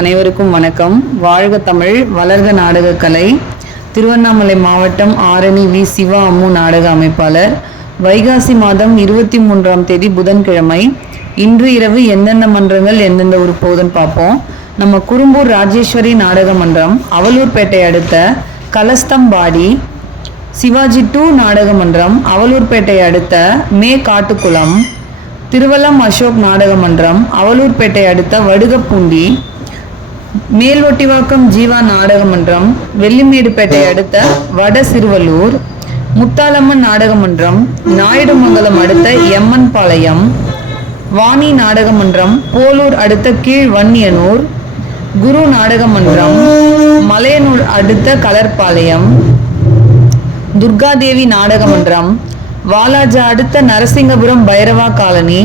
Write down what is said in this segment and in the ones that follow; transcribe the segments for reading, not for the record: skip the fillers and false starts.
அனைவருக்கும் வணக்கம். வாழ்க தமிழ், வளர்க நாடகக்கலை. திருவண்ணாமலை மாவட்டம் ஆரணி வி. சிவா அம்மு நாடக அமைப்பாளர். வைகாசி மாதம் 23ஆம் தேதி புதன்கிழமை. இன்று இரவு எந்தெந்த மன்றங்கள் எந்தெந்த ஊர் போகுதுன்னு பார்ப்போம். நம்ம குறும்பூர் ராஜேஸ்வரி நாடக மன்றம், அவலூர்பேட்டை அடுத்த கலஸ்தம்பாடி. சிவாஜி 2 நாடக மன்றம், அவலூர்பேட்டை அடுத்த மே காட்டுக்குளம். திருவல்லம் அசோக் நாடக மன்றம், அவலூர்பேட்டை அடுத்த வடுகப்பூண்டி. மேல்வொட்டிவாக்கம் ஜீவா நாடக மன்றம், வெள்ளிமேடுபேட்டை அடுத்த வட சிறுவலூர். முத்தாலம்மன் நாடக மன்றம், நாயுடுமங்கலம் அடுத்த எம்மன் பாளையம். வாணி நாடக மன்றம், போலூர் அடுத்த கீழ் வன்னியனூர். குரு நாடக மன்றம், மலையனூர் அடுத்த கலர்பாளையம். துர்காதேவி நாடக மன்றம், வாலாஜா அடுத்த நரசிங்கபுரம் பைரவா காலனி.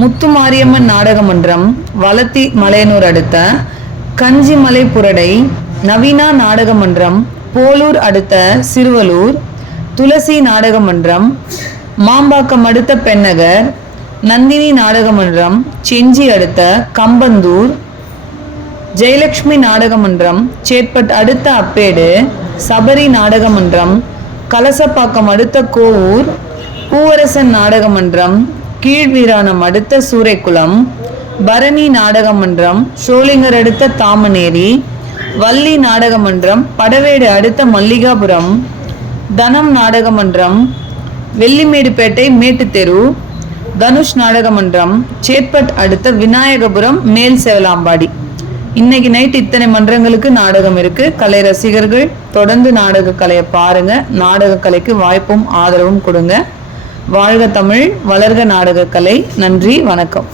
முத்துமாரியம்மன் நாடக மன்றம், வளத்தி மலையனூர் அடுத்த கஞ்சிமலை புரடை. நவீனா நாடக மன்றம், போலூர் அடுத்த சிறுவலூர். துளசி நாடக மன்றம், மாம்பாக்கம் அடுத்த பெண்ணகர். நந்தினி நாடக மன்றம், செஞ்சி அடுத்த கம்பந்தூர். ஜெயலட்சுமி நாடக மன்றம், சேட்பட் அடுத்த அப்பேடு. சபரி நாடக மன்றம், கலசப்பாக்கம் அடுத்த கோவூர். பூவரசன் நாடக மன்றம், கீழ்வீராணம் அடுத்த சூரைக்குளம். பரணி நாடக மன்றம், சோளிங்கர் அடுத்த தாமனேரி. வள்ளி நாடக மன்றம், படவேடு அடுத்த மல்லிகாபுரம். தனம் நாடக மன்றம், வெள்ளிமேடுபேட்டை மேட்டுத்தெரு. தனுஷ் நாடக மன்றம், சேட்பட் அடுத்த விநாயகபுரம் மேல் சேவலாம்பாடி. இன்னைக்கு நைட் இத்தனை மன்றங்களுக்கு நாடகம் இருக்கு. கலை ரசிகர்கள் தொடர்ந்து நாடக கலையை பாருங்க. நாடக கலைக்கு வாய்ப்பும் ஆதரவும் கொடுங்க. வாழ்க தமிழ், வளர்க நாடக கலை. நன்றி, வணக்கம்.